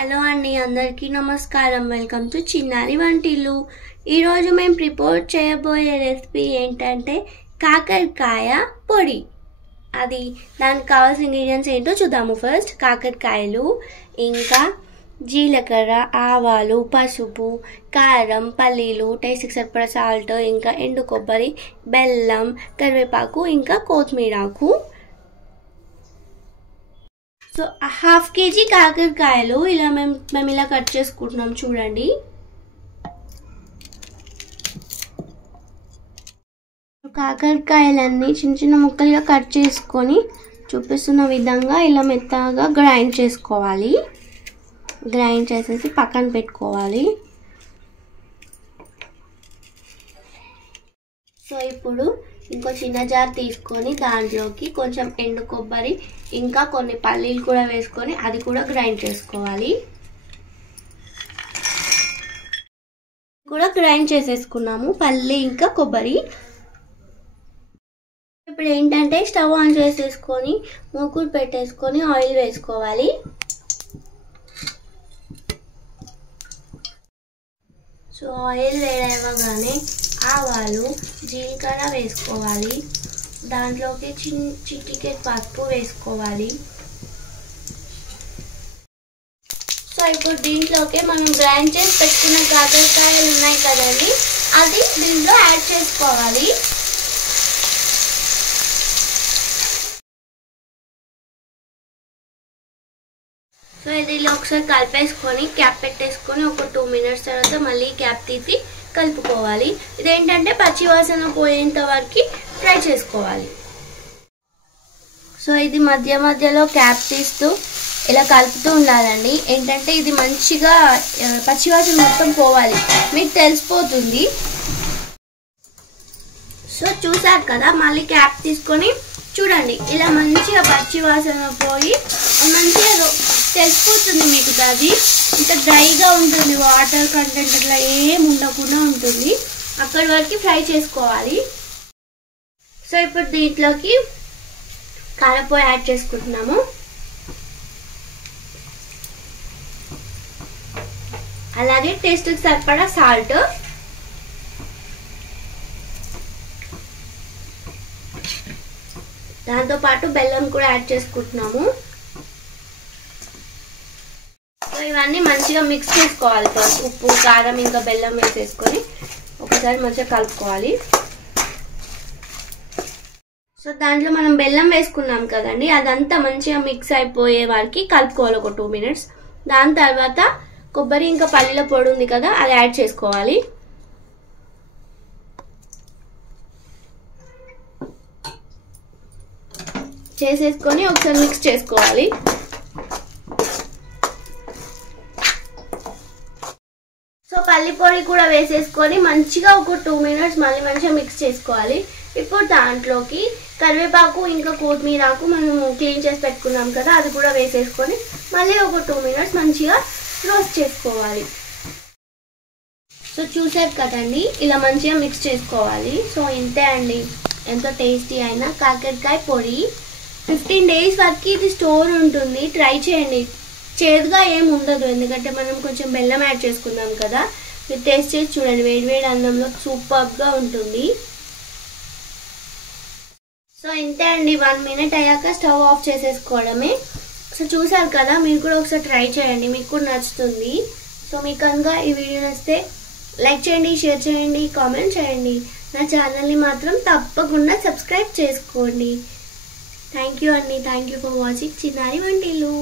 Hello అండి, అందరికీ నమస్కారం. వెల్కమ్ టు చిన్నారి వంటిల్లు. ఈరోజు మేము ప్రిపేర్ చేయబోయే రెసిపీ ఏంటంటే కాకరకాయ పొడి. దానికి కావాల్సిన ఇంగ్రీడియంట్స్ ఏంటో చూద్దాము. ఫస్ట్ కాకరకాయలు, ఇంకా జీలకర్ర, ఆవాలు, పసుపు, కారం, పల్లీలు, టేస్ట్కి సరిపడా సాల్ట్, ఇంకా ఎండు కొబ్బరి, బెల్లం, కరివేపాకు, ఇంకా కొత్తిమీరాకు. సో 1/2 kg కాకరకాయలు ఇలా మేము ఇలా కట్ చేసుకుంటున్నాం. చూడండి, కాకరకాయలన్నీ చిన్న చిన్న ముక్కలుగా కట్ చేసుకొని చూపిస్తున్న విధంగా ఇలా మెత్తగా గ్రైండ్ చేసుకోవాలి. గ్రైండ్ చేసేసి పక్కన పెట్టుకోవాలి. సో ఇప్పుడు ఇంకో చిన్న జార్ తీసుకొని దాంట్లోకి కొంచెం ఎండు కొబ్బరి, ఇంకా కొన్ని పల్లీలు కూడా వేసుకొని అది కూడా గ్రైండ్ చేసుకోవాలి. కూడా గ్రైండ్ చేసేసుకున్నాము పల్లి ఇంకా కొబ్బరి. ఇప్పుడు ఏంటంటే స్టవ్ ఆన్ చేసేసుకొని మూకుడు పెట్టేసుకొని ఆయిల్ వేసుకోవాలి. సో ఆయిల్ వేడవగానే ఆవాలు, జీలకర్ర వేసుకోవాలి. దాంట్లోకి చిటికెడు పసుపు వేసుకోవాలి. సో ఇప్పుడు దీంట్లోకి మనం గ్రైండ్ చేసి పెట్టుకున్న కాకరకాయలు ఉన్నాయి కదండి, అది దీంట్లో యాడ్ చేసుకోవాలి. సో ఇది ఒకసారి కలిపేసుకొని క్యాప్ పెట్టేసుకొని ఒక 2 minutes తర్వాత మళ్ళీ క్యాప్ తీసి కలుపుకోవాలి. ఇదేంటంటే పచ్చివాసన పోయేంత వరకు ఫ్రై చేసుకోవాలి. సో ఇది మధ్య మధ్యలో క్యాప్ తీస్తూ ఇలా కలుపుతూ ఉండాలండి. ఏంటంటే ఇది మంచిగా పచ్చివాసన మొత్తం పోవాలి, మీకు తెలిసిపోతుంది. సో చూసారు కదా, మళ్ళీ క్యాప్ తీసుకొని చూడండి, ఇలా మంచిగా పచ్చివాసన పోయి మంచిగా తెలిసిపోతుంది మీకు. అది ఇంత డ్రైగా ఉంటుంది, వాటర్ కంటెంట్ అట్లా ఏం ఉండకుండా ఉంటుంది. అక్కడి వరకు ఫ్రై చేసుకోవాలి. సో ఇప్పుడు దీంట్లోకి కారపొడి యాడ్ చేసుకుంటున్నాము. అలాగే టేస్ట్కి సరిపడా సాల్ట్, దాంతోపాటు బెల్లం కూడా యాడ్ చేసుకుంటున్నాము. సో ఇవన్నీ మంచిగా మిక్స్ చేసుకోవాలి. ఫస్ట్ ఉప్పు, కారం, ఇంకా బెల్లం వేసేసుకొని ఒకసారి మంచిగా కలుపుకోవాలి. సో దాంట్లో మనం బెల్లం వేసుకున్నాం కదండి, అదంతా మంచిగా మిక్స్ అయిపోయే వరకు కలుపుకోవాలి ఒక 2 minutes. దాని తర్వాత కొబ్బరి ఇంకా పల్లీల పొడి ఉంది కదా, అది యాడ్ చేసుకోవాలి. చేసేసుకొని ఒకసారి మిక్స్ చేసుకోవాలి. సో పల్లి పొడి కూడా వేసేసుకొని మంచిగా ఒక 2 minutes మళ్ళీ మంచిగా మిక్స్ చేసుకోవాలి. ఇప్పుడు దాంట్లోకి కరివేపాకు ఇంకా కొత్తిమీరాకు మనం క్లీన్ చేసి పెట్టుకున్నాం కదా, అది కూడా వేసేసుకొని మళ్ళీ ఒక 2 minutes మంచిగా రోస్ట్ చేసుకోవాలి. సో చూసారు కదండి, ఇలా మంచిగా మిక్స్ చేసుకోవాలి. సో ఇంతే అండి, ఎంతో టేస్టీ అయిన కాకరకాయ పొడి. 15 days వరకు ఇది స్టోర్ ఉంటుంది. ట్రై చేయండి, చేదుగా ఏమి ఉండదు, ఎందుకంటే మనం కొంచెం బెల్లం యాడ్ చేసుకున్నాం కదా. మీరు టేస్ట్ చేసి చూడండి, వేడివేడి అన్నంలో సూపర్గా ఉంటుంది. సో ఇంతే అండి, 1 minute అయ్యాక స్టవ్ ఆఫ్ చేసేసుకోవడమే. సో చూసారు కదా, మీరు కూడా ఒకసారి ట్రై చేయండి, మీకు కూడా నచ్చుతుంది. సో మీకు కనుక ఈ వీడియో నచ్చితే లైక్ చేయండి, షేర్ చేయండి, కామెంట్ చేయండి. నా ఛానల్ని మాత్రం తప్పకుండా సబ్స్క్రైబ్ చేసుకోండి. థ్యాంక్ యూ అండి. థ్యాంక్ యూ ఫర్ వాచింగ్ చిన్నారి వంటిల్లు.